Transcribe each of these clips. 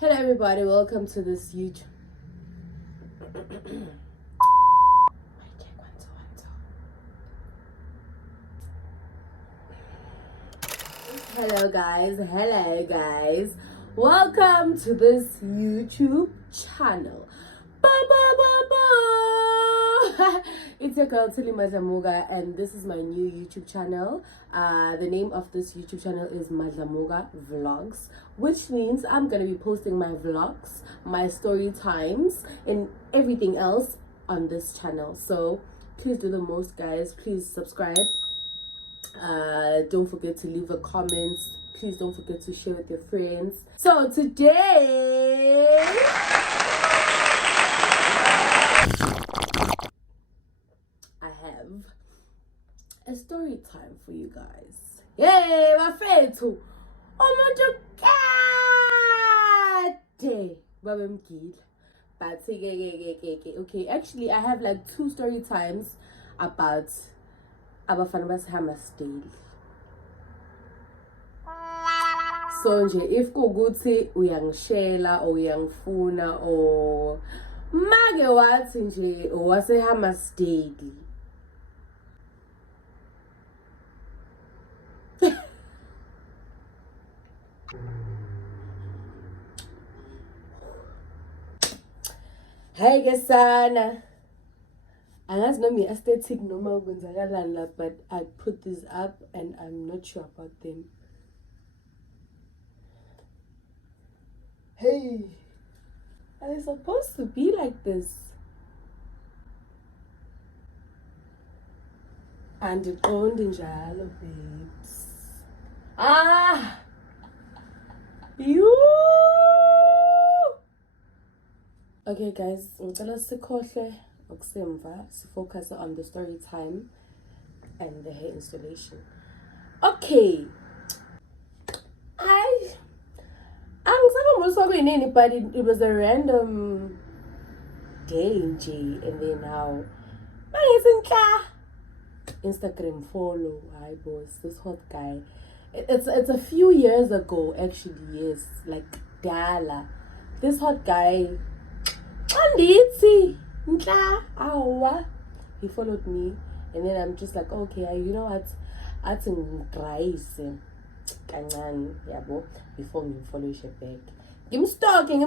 Hello everybody, welcome to this YouTube. Hello guys, welcome to this YouTube channel. It's your girl Tilly Madlamoga, and this is my new YouTube channel. The name of this YouTube channel is Madlamoga Vlogs, which means I'm gonna be posting my vlogs, my story times, and everything else on this channel. So please do the most, guys. Please subscribe. Don't forget to leave a comment. Please don't forget to share with your friends. So today I have a story time for you guys. Yay, my friend too. Oh my god. But okay, actually I have like 2 story times about Hammarsdale. So nje if kuguthi uyangishela or uyangifuna or make wathi nje owase Hammarsdale. Hey gesana, angazi noma aesthetic noma kwenzakalani la, but I put this up and I'm not sure about them. Hey, are they supposed to be like this? And it owned in Jalo, babes. You. Okay, guys, ngicela sikhohle okusemva, focus on the story time and the hair installation. Okay. But it was a random day and then now Instagram follow. Hi boss, this hot guy. It's a few years ago actually, yes, like Dala. This hot guy he followed me, and then I'm just like, okay, you know what, I think Grace before me follow you back. I'm stalking.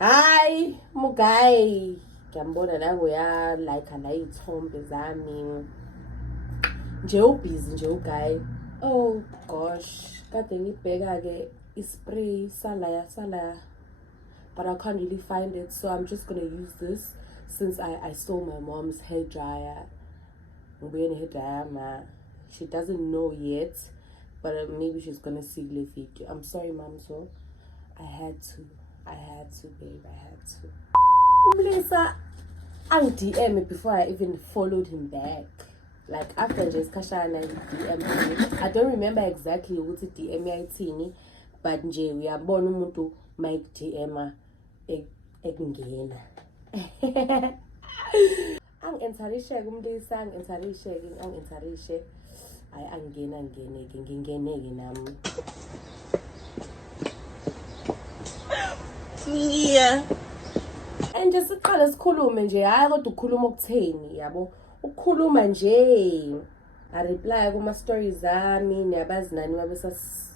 Hi, Mugai. Gambona na goya like a light home bezami. Joe busy, Joe guy. Oh gosh, got any bigger spray salaya. But I can't really find it, so I'm just gonna use this since I stole my mom's hair dryer. She doesn't know yet, but maybe she's gonna see the video. I'm sorry, mom. So I had to, babe. I had to. Lisa, I DM me before I even followed him back. Like after just Kashana DM me. I don't remember exactly what the DM me, but nje we are born umuntu Mike DM ekungena. Angentarishe kumlisa, angentarishe. Angene nami. Yeah. And just siqala sikhulume nje, hayi kodwa ukukhuluma okutheni, yabo. Ukukhuluma nje. I reply kuma stories zami, niyabazi nani mabesas.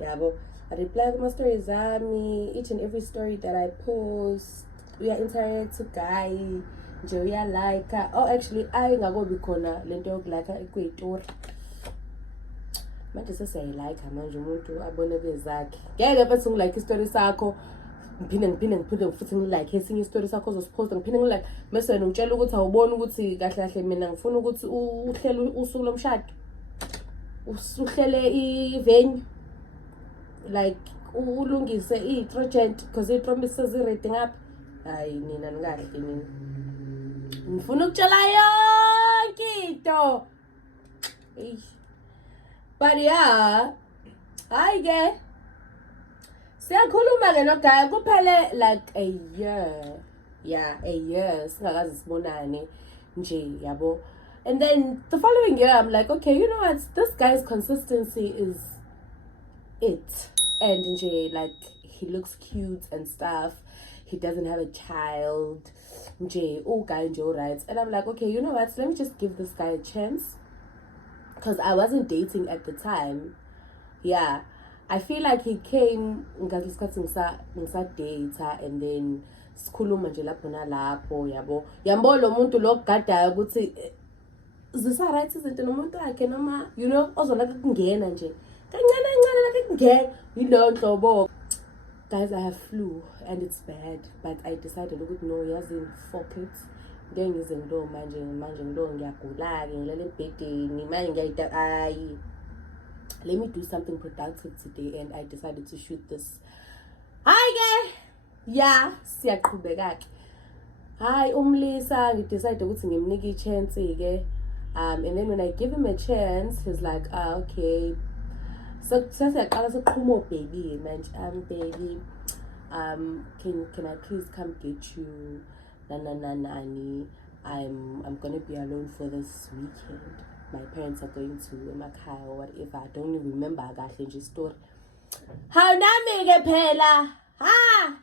Yabo. I reply kuma stories zami, each and every story that I post. We are interact to guy. Nje uyalike. Oh actually ayingakobi khona lento yokulike ekwitori. Manje sesiyayilike manje umuntu abone bezakhe. Ngeke bese ngilike istory sakho. Ngiphinde futhi ngilike esinye istory sakho ozosiposta ngiphinde ngilike bese wena ungitshela ukuthi awuboni ukuthi kahle mina ngifuna ukuthi uhlele usuku lomshado. Uhlele ivenue. Like ulungise i-project because i-promises i-rating up. Hayi nina nikahle nina. Ngifuna ukutshela yonke into. But yeah, hayi ke siyakhuluma ke no guy kuphele like a year. Yeah, a year singakazi sibonane nje yabo. And then the following year I'm like, okay, you know what, this guy's consistency is it. And nje, like, he looks cute and stuff. He doesn't have a child. Nje, oh guy nje, right? And I'm like, okay, you know what? Let me just give this guy a chance. Because I wasn't dating at the time. Yeah. I feel like he came ngisa data and then sikhuluma nje lapho nalapho yabo. Yambo lo muntu lo gadayo ukuthi zisa right izinto nomuntu wakhe noma you know ozona kungena nje. Kancane kancane la kungena. You know nhlobo. Guys, I have flu and it's bad, but I decided ukuthi no yazi fuck it. Ngengize ngilo manje ngilo ngiyagula-ke ngilele ebhedeni manje ngiyayita ayi. Let me do something productive today, and I decided to shoot this. Hi, guys. Yeah, siyaqhubeka-ke. Hi, Umlisa. I decided to ngimnike chance ke. And then when I give him a chance, he's like, okay. So siyaqala soqhuma baby, man. Baby, can I please come get you? Nani. I'm gonna be alone for this weekend. My parents are going to Emakhaya or whatever. I don't even remember kahle story. How nami ke phela? Ha,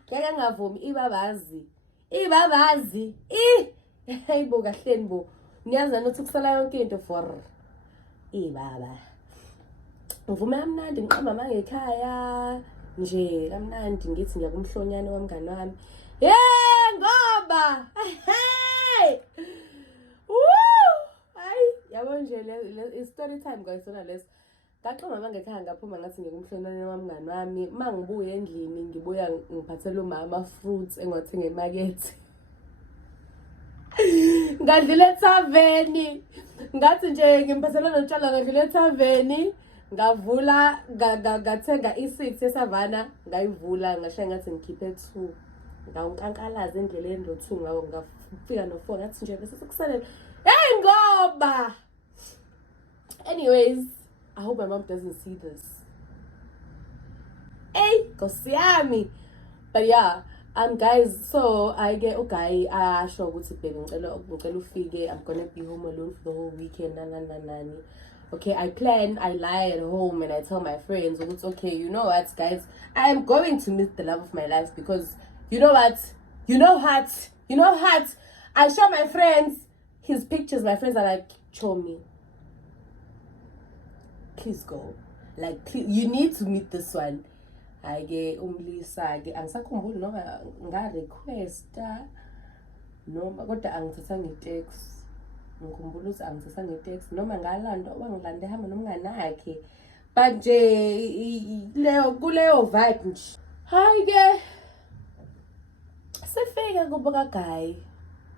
ngeke ngavumi ibabazi. Hayibo kahleni bo. Niyazi nokuthi kusala yonke into for ibaba. Ngivume kamnandi ngiqamba mangekhaya nje kamnandi ngithi ngiya kumhlonyane wamngani wami. Ngoba hey! Yabo nje le story time ngayisona leso. Ngaqoma mangekhaya ngaphuma ngathi ngikumhlonane wamngani wami. Mangibuya endlini ngibuya ngiphathele umama fruits engothenga emarket. Ngadlile ethaveni. Ngathi nje ngimphathele notshalo ngadlile ethaveni. Ngavula ngathenga i6 yesavana ngayivula ngashiya ngathi ngikhiphe 2. Ngawunkankalaza endleleni lo 2 ngawo ngafika no 4 ngathi nje bese sekusalela. Ngoba. Anyways, I hope my mom doesn't see this. Hey, Kosiami. But yeah, guys, so I get okay, sure ukuthi baby ngicela ufike. I'm gonna be home alone for the whole weekend. Nani. Okay, I lie at home and I tell my friends, it's okay, you know what, guys, I am going to meet the love of my life because you know what, I show my friends his pictures. My friends are like, show me. Please go. Like, please, you need to meet this one. I get Umlisa, angisakhumbuli noma nga requesta noma kodwa angithatha ngetext. Ngikhumbula ukuthi angithatha ngetext noma ngalanda wangilande hamba nomngane wakhe. But nje kuleyo vibe nje. Hi ke. Sefika kubuka guy.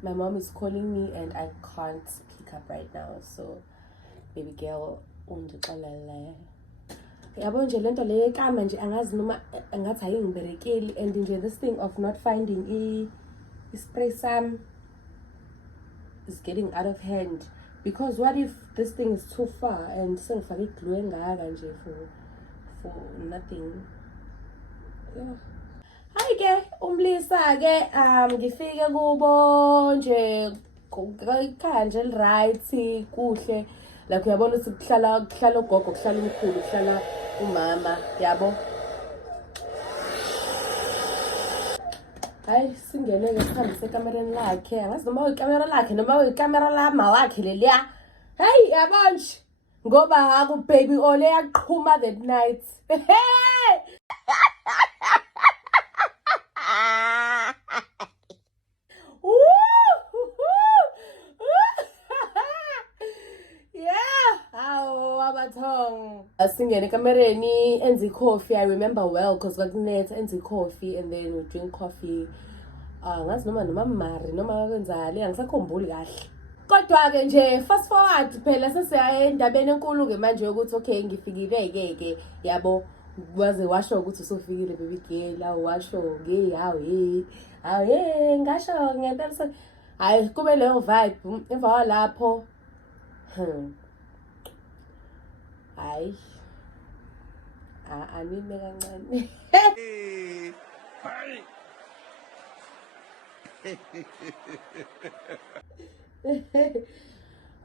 My mom is calling me and I can't pick up right now. So baby girl undixolele. Yabo nje lento le ekama nje angazi noma angathi ayingiberekeli and nje this thing of not finding spray sam is getting out of hand because what if this thing is too far and sengifake glue engaka nje for nothing. Yeah. Hi ke Umlisa ke ngifike kubo nje ekhaya nje right kuhle like uyabona ukuthi kuhlala ugogo kuhlala umkhulu kuhlala umama yabo. Hayi singene ke sihambe sekamereni lakhe angazi noma uyikamera lakhe noma uyikamera lama wakhe leliya. Hey yabo nje ngoba aku baby ole yaqhuma that night. Singene kamereni enzi coffee. I remember well because kwakunetha enzi coffee and then we drink coffee. Ngazi noma mari noma kwenzale angisakhumbuli kahle. Kodwa ke nje fast forward phela sesiya endabeni enkulu ke manje ukuthi okay ngifikile ke yabo waze washo ukuthi usofikile baby girl washo ke hawe ngasho ngempela hayi kube leyo vibe emva kwalapho hayi anime kancane.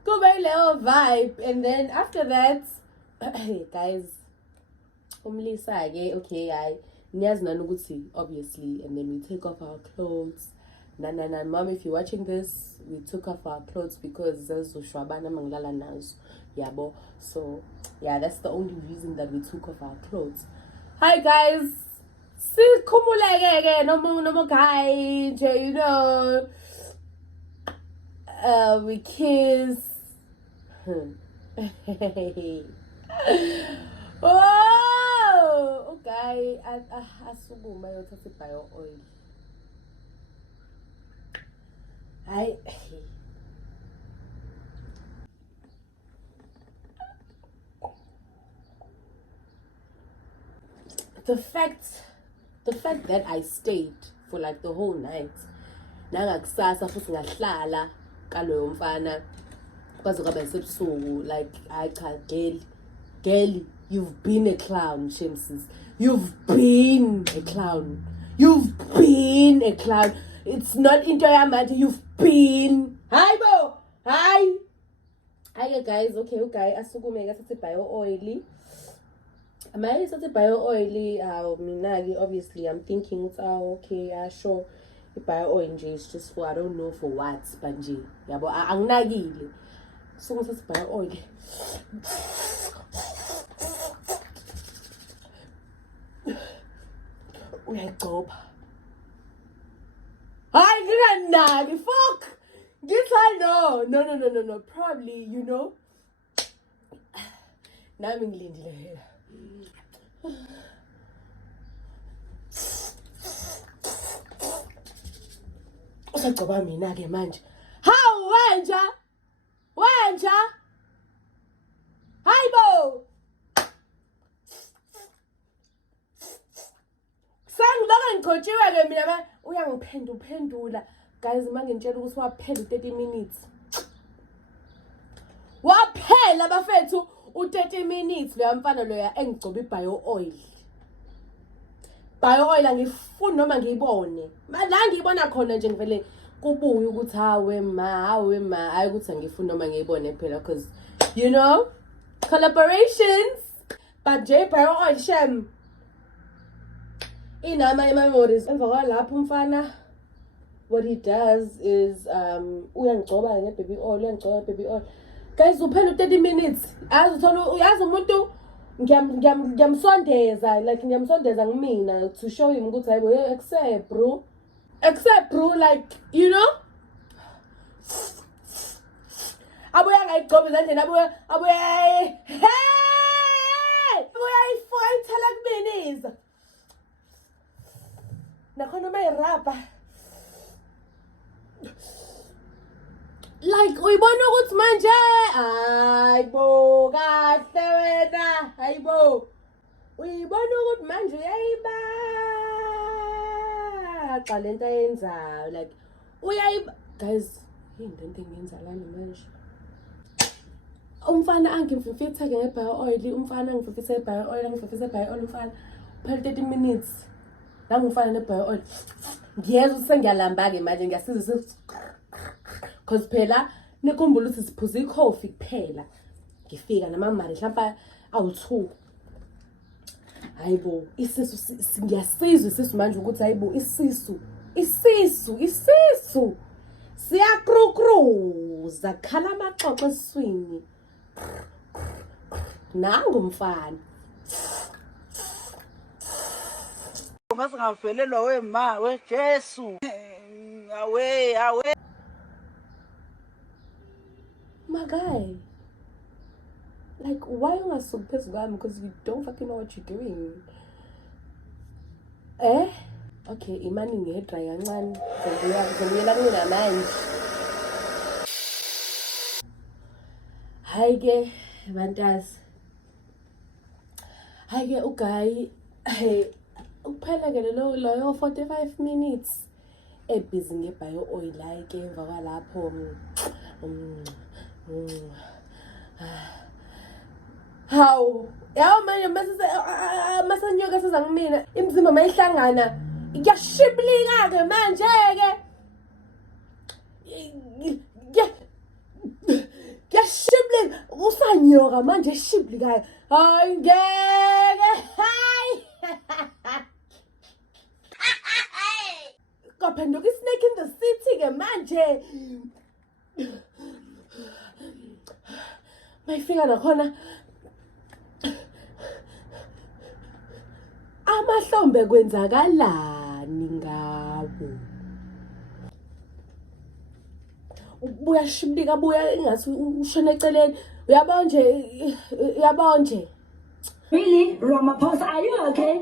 Kube leyo vibe and then after that guys umlisa-ke okay hayi niyazi nani ukuthi obviously and then we take off our clothes. Na mom, if you're watching this, we took off our clothes because zazoshwabana mangilala nazo yabo. So yeah, that's the only reason that we took off our clothes. Hi guys, sikhumuleke no guy, you know, we kiss. Oh, okay, asukuma yothatha ibhayo oil. The fact that I stayed for like the whole night, nangakusasa futhi ngahlala kaloyo mfana kwaze kwaba sebusuku, like I can't girl, you've been a clown, Shamsis. You've been a clown. It's not into your matter. You've been. Hi, bo. Hi. Hi, guys. Okay. Asukume ngathathe bio oily. Am I started bio oily? Minagi. Obviously, I'm thinking, okay, sure. The bio oil is just for I don't know for what, banji. Yeah, but ang nagili. So what's bio oil? Uyayigcoba. Hayi nginganaki, fuck. Ngithi no. Probably, you know. Nami ngilindile. Usagcoba mina ke manje. Hawu wenja. Hayibo. Sangiloko ngikhotshiwe ke mina uyangiphendula. Guys, mangintshela ukuthi waphela 30 minutes. Waphela bafethu 30 minutes lo mfana loya engigcoba ibio oil. Bio oil angifuni noma ngiyibone. La ngiyibona khona nje ngivele kubuye ukuthi hawe ma hayi ukuthi angifuni noma ngiyibone phela because you know collaborations. But J bio oil shem inama memories emva kwalapho umfana what he does is uyangigcoba ngebaby oil. Guys, uphela 30 minutes. Uyazi umuntu ngiyamsondeza like ngiyamsondeza ngimina to show him ukuthi hayibo accept bro like you know abuya ngayigcoba izandleni abuya ayithala kuminiza nakhona mayirapha like uyibona ukuthi manje hayibo kahle wena hayibo uyibona ukuthi manje uyayiba xa lento ayenzayo like uyayiba guys yini lento engiyenzalani manje umfana angimfifitha ke ngebio oil umfana angififitha ngebio oil umfana phela 30 minutes ngangifana nebio oil ngiyeza ukuthi sengiyalamba ke manje ngiyasiza because phela nekhumbula ukuthi siphuza ikhofi kuphela ngifika namamari mhlawumbe awu2 hayibo isisu ngiyasizwa isisu manje ukuthi hayibo isisu siyakrukruza khala amaxoxo eswini nangu mfana ungasingavelelwa wema weJesu awe my guy, like why you are so pissed because you don't fucking know what you're doing. Okay, imani ngedry kancane ngiyela mina manje. Hayi ke bantazi. Hayi ke uguy ukuphela ke lo 45 minutes ebusy ngebio oil like emva kwalapho how yawo manje masanyoka sezangimina imizimba mayihlangana iyashiblika ke manje ke yashibla shibli usanyoka manje shibli kaya hayi ngeke hayi kaphenduka isnake in the city ke manje mayifika nakhona amahlombe kwenzakalani ngabo ubuya shiblika buya ingathi ushona eceleni uyabona nje Really, Ramaphosa, are you okay?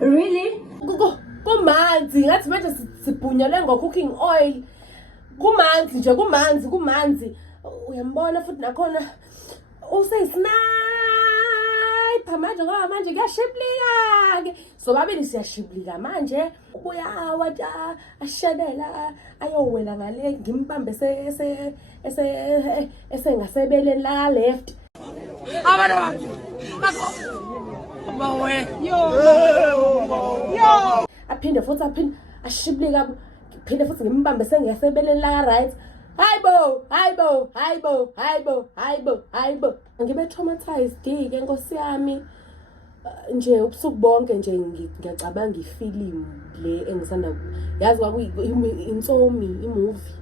Really? kumanzi ngathi manje sibhunyelwe ngo-cooking oil kumanzi nje kumanzi uyambona futhi nakhona usayisniper manje ngoba manje kuyashiblika-ke sobabili siyashiblika manje ubuya awa ashelela ayowela ngale ngimbambe esengasebeleni la left aphinde futhi ashiblika phinde futhi ngimbambe sengasebeleni la right hayibo ngibe traumatized-ke nkosi yami nje ubusuku bonke nje ngiyacabanga ifilimu le engisanda yazi kwakuyinsomi imovie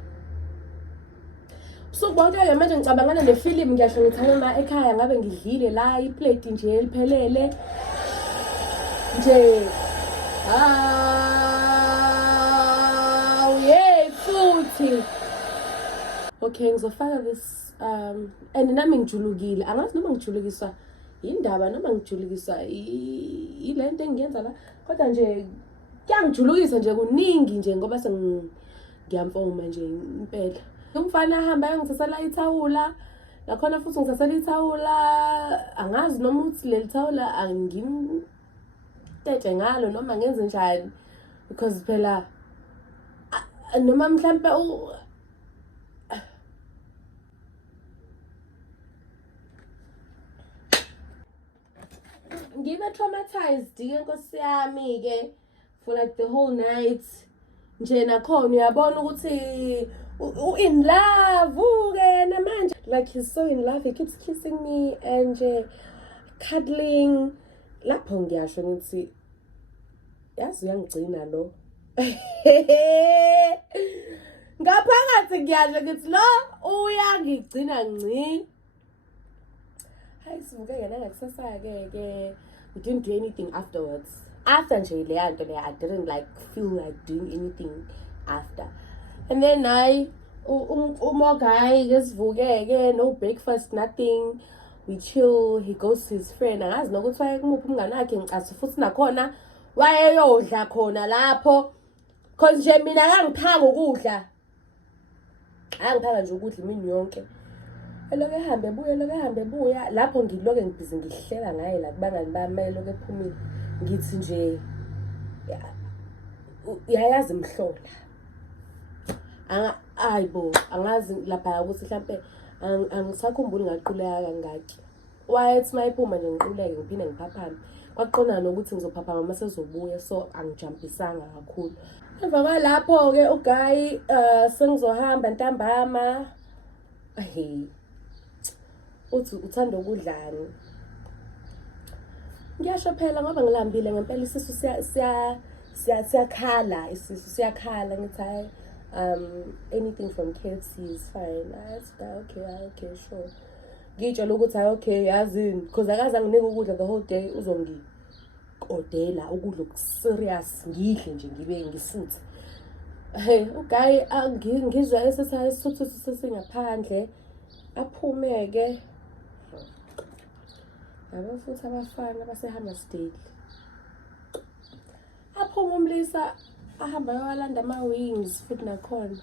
ubusuku bonke-ke manje ngicabangana nefilimu ngiyasho ngithana ekhaya ngabe ngidlile la iplate nje eliphelele nje futhi okay ngizofaka this and nami ngijulukile angazi noma ngijulukiswa indaba noma ngijulukiswa ilento engiyenza la kodwa nje kuyangijulukisa nje kuningi nje ngoba ngiyamfoma nje impela umfana ahamba ngithathela ithawula nakhona futhi ngithathela ithawula angazi noma uthi leli thawula angimtete ngalo noma ngenze njani because phela noma mhlambe ngibe traumatized-ke nkosi yami-ke for like the whole night nje nakhona uyabona ukuthi in love-ke namanje like he's so in love, he keeps kissing me and cuddling lapho ngiyasho ngithi yazi uyangigcina lo ngaphakathi ngiyasho ngithi lo uyangigcina ngci hayi sivuke nangakusasa-ke we didn't do anything afterwards after nje leya nto leya I didn't like feel like doing anything after and then umogayi-ke sivuke-ke no breakfast nothing we chill he goes to his friend angazi nokuthi waye kumuphi umngane wakhe ngicasi futhi nakhona wayeyodla khona lapho cause nje mina angiphanga ukudla angiphanga nje ukudla imini yonke eloke ehambe buya lapho ngiloke ngibhizi ngihlela ngaye la kubangani bami eloke ephumile ngithi nje yayazi mhlola ayibo angazi lapha ukuthi mhlambe angisakhumbuli ngaquleka kangaki wayethi mayiphuma nje ngiquleke ngiphinde ngiphaphame kwaqonana nokuthi ngizophaphama mase zobuya so angijampisanga kakhulu emva kwalapho-ke ugayi sengizohamba ntambama uthi uthanda ukudlani ngiyasho phela ngoba ngilambile ngempela isisu siyakhala isisu siyakhala ngithi hayi anything from KFC is fine okay sure ngitshela ukuthi hayi okay yazini because akaze anginike ukudla the whole day uzongikodela ukudla okuserious ngidle nje ngibe ngisuthe ugayi ngizwa esesisuthu sesingaphandle aphume-ke yabo futhi abafana base-Hammarsdale aphuma umlisa ahamba ayowalanda ama-wings futhi nakhona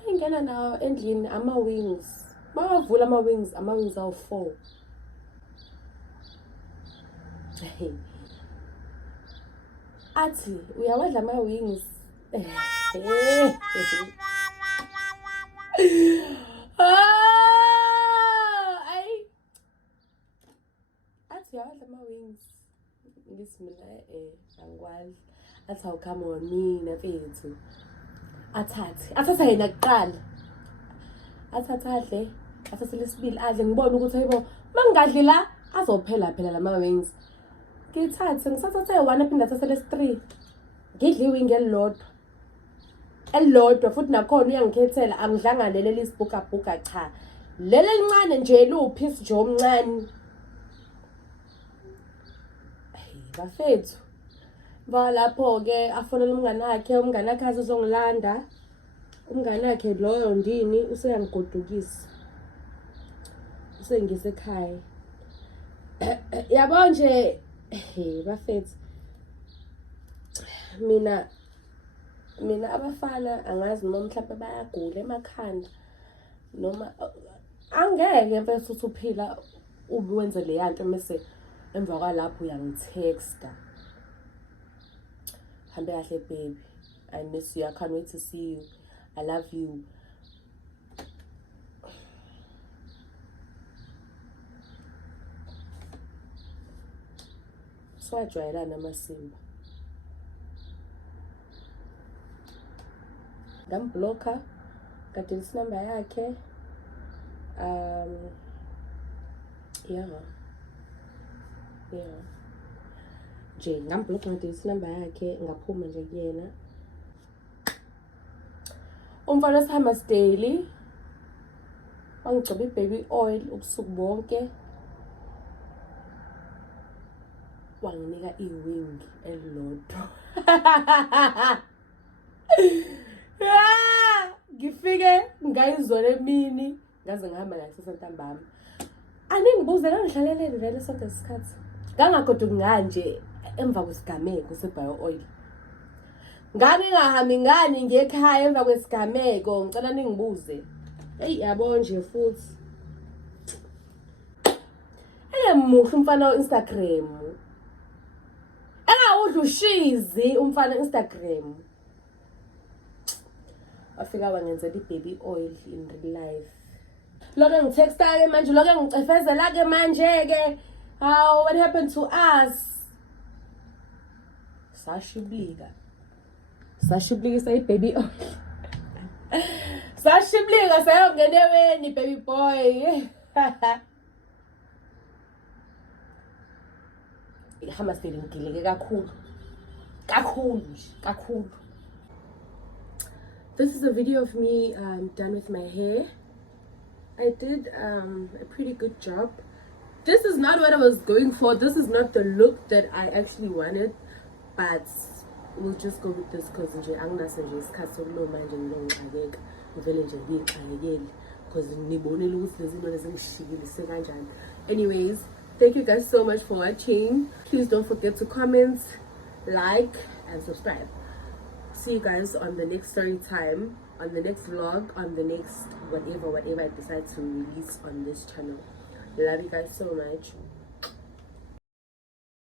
ayingena nawo endlini ama-wings bawavula ama-wings awu-4 athi uyawadla ama-wings athi uyawadla ama-wings ngithi mina angikwazi athi awukhama wamina mfethu athathe yena kuqala athathe adle asaselesibili adle ngibone ukuthi hayibo mangingadli la azophela phela lama wings. Ngithathe ngisathathe 1 aphinda athathe lesi3. Ngidle iwing elilodwa futhi nakhona uyangikhethela angidlanga leli lisibhuka cha. Leli lincane nje luphisi nje omncane. Bafethu balapho ke afonela umngane wakhe azongilanda. Umngane wakhe loyo ndini useyangigodukisa. Usengise ekhaya. Yabo nje bafethu mina abafana angazi noma mhlawumbe bayagula emakhanda noma angeke mfethu uphila uwenze le yanto mase emva kwalapho uyangitexta. Hambe kahle baby, I miss you, I can't wait to see you, I love you. Swajwayelana amasimba. Ngamblocker, ngadelisa number yakhe. Yeah. Nje ngamblock ngadelisa number yakhe ngaphuma nje kuyena. Umfana Hammarsdale wangigcoba baby oil ubusuku bonke. Wanginika iwing elilodwa. Ngifike ngayizona emini ngaze ngihamba ngakusasa ntambama. Aningibuze ngangihlaleleni vele sonke isikhathi. Ngangagoduki nganje emva kwesigameko sebio oil. Ngangingahambi ngani ngekhaya emva kwesigameko ngicela ningibuze. Hey yabo nje futhi. Muhle umfana Instagram. Engawudla ushizi umfana Instagram. Afika wangenzela baby oil in real life. Lokho ngitexta ke manje, lokho ngicefezela ke manje ke. How what happened to us? Sashiblika say baby oil. Sashiblika sayongeneweni baby boy. Hammarsdale ngileke kakhulu. This is a video of me done with my hair. I did a pretty good job. This is not what I was going for. This is not the look that I actually wanted, but we'll just go with this because nje anginasenje isikhathi sokulo manje ngilongxakeka ngivele nje ngixakekeli because nibonile ukuthi lezinto lezingishikilise kanjani. Anyways, thank you guys so much for watching. Please don't forget to comment, like, and subscribe. See you guys on the next story time, on the next vlog, on the next whatever I decide to release on this channel. Love you guys so much.